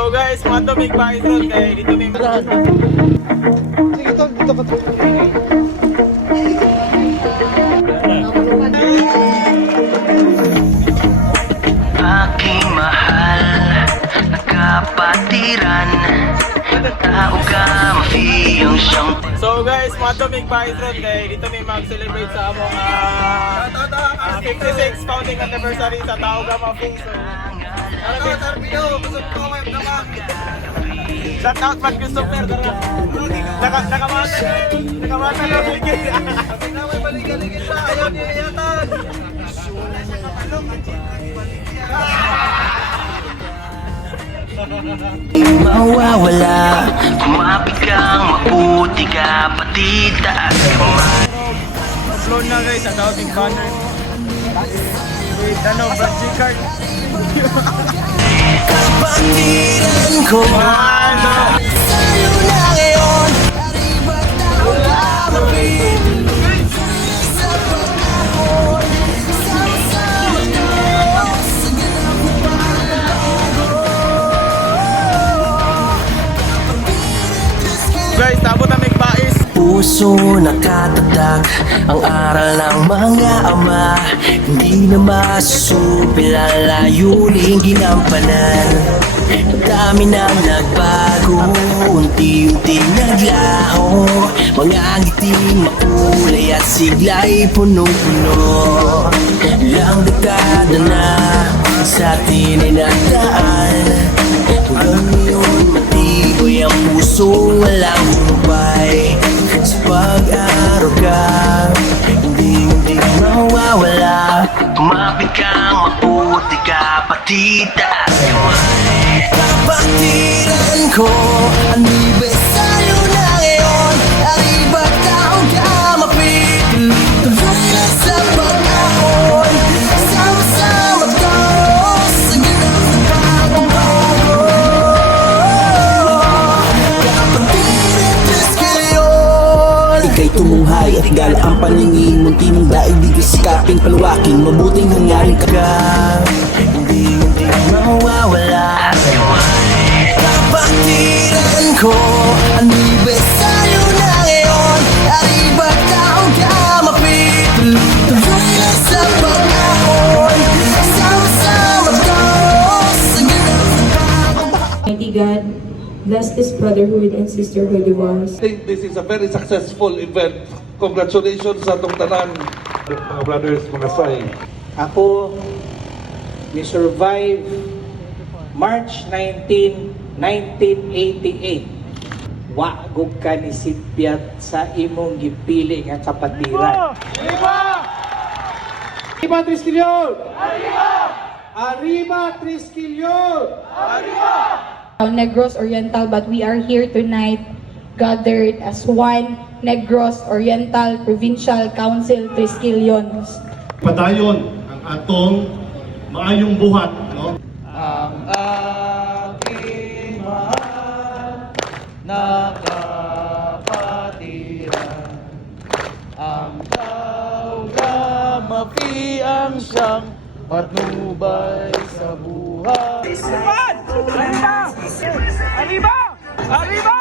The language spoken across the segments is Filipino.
So guys, mga to may Python kaya dito may Sige tol, dito ka tol. Aking mahal na kapatiran, tao ka mafiyang siyang. So guys, mga to may Python kaya dito may mag-celebrate sa among 56 founding anniversary sa Tao Gama Fing. Shout out Pat Christopher. Nakamata na ligid. Naway balikan-ligid sa ayaw niya yatan. Mawawala, kumapit kang maputi ka, pati taas kamay. Upload na guys sa Doubting Banner. With Brad G. Card. Kapatiran ko sa'yo na ngayon, di ba't wala mapit sa pag-ahon, sama-sama ko sa ganap mo pag-ahon. Guys, tabot na may bais. Puso nakatatak ang aral ng mga ama, hindi na masusupi lalayuning ginampanan. Dami nang nagbago, unti-unti naglaho, mga ngiting makulay at sigla'y punong-puno. Ilang dekada na sa atin ay nagdaan, hanggang ngayon matibay ang puso, walang humpay. Sa pag-aruga, hindi mawawala, kumapit kang maputi ka, pati taas kamay. Kapatiran ko, anibay sa'yo na ngayon, ariba taong kamapit, tuloy na sa pag-ahon, sama-sama tayo sa ganap ng pagbabago. Kapatiran Diyos ngayon, ika'y tumunghay at gala ang paningin, munti mong daigdig isikaping paluwakin, mabuting hangyaring ka, hindi mawawala. Kapatiran ko, anibay sa'yo na ngayon, ariba taong kamapit, tuloy na sa pag-ahon, sama-sama tayo sa ganap ng pagbabago. Mighty God, bless this brotherhood and sisterhood of ours. I think this is a very successful event. Congratulations sa atong tanan, mga brothers, mga say. Ako, we survived March 19, 1988. Wagog ka ni Sipiat sa imong gipili nga kapatiran. Arriba! Arriba Triskelion! Arriba! Arriba Triskelion! Negros Oriental, but we are here tonight gathered as one Negros Oriental Provincial Council Triskelion. Padayon ang atong maayong buhat, no? Ang aking mahal na kapatiran, ang Tao Gama Fing ang siyang patnubay sa buhay. Arriba! Arriba!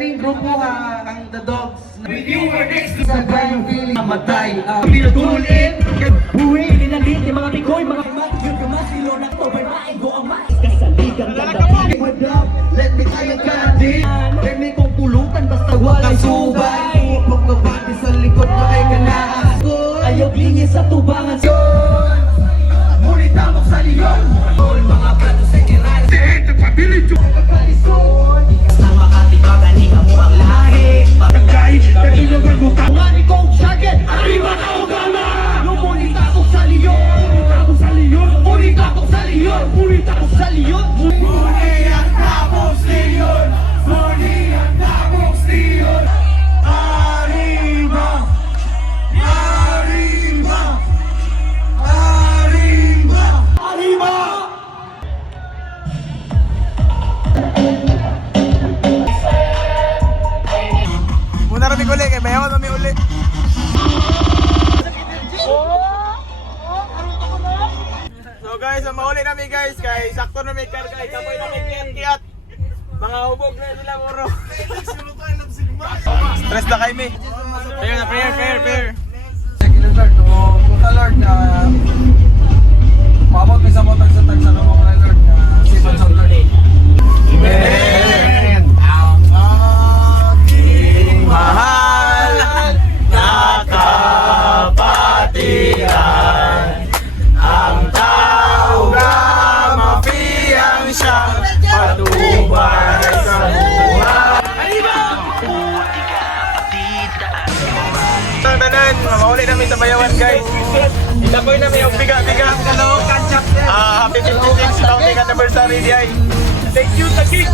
Kaning grupo ha, ang The Dogs. With you were next to sa Brian Feeling. Mamatay. Pinatulin. Buhay. Pinalit yung mga bikoy. Mga yung kamasilo na over maing go ang mais. Kasaligang ganda. With love, let me try ang kandi. Let me kong pulutan basta walang subay. Pagkabati sa likod pa ay ganaas ko. Ayaw klingin sa tubangan. Ngunit tamok sa liyon. Mga plato sa kiran. Ito pabilit yung pagkalisod. Kasama ka tibagan, ikaw mo ang lahi. Barangay, katulog ang buka. Ngani kong target, arriba na o gama. Ngunit tamok sa liyon. Ngunit tamok sa liyon. Ngunit tamok sa liyon. Ngunit tamok sa liyon. Ngunit ang tamok sa liyon. Ngunit ang tamok sa liyon. Arriba. Arriba. Arriba. Arriba. Muna kami uli, kaya bayawan kami uli. So guys, ang mauli namin guys, kay sakto na may karga, kapay na may kiyat-kiyat. Mga hubog na sila muro. Stress na kayo, may. Ayun na, prayer. Lord, Lord, Lord, paabot may sa motag sa tagsa ng mga Lord, sipan sa Lord. Amen! Ang aking Mahal na kapatiran, ang tao na mapiyang siyang patubay sa buhay. Tanan, mauli namin sa bayawan guys. Ilapoy namin yung biga-biga. Happy 56th founding anniversary di ay. Thank you, Taki!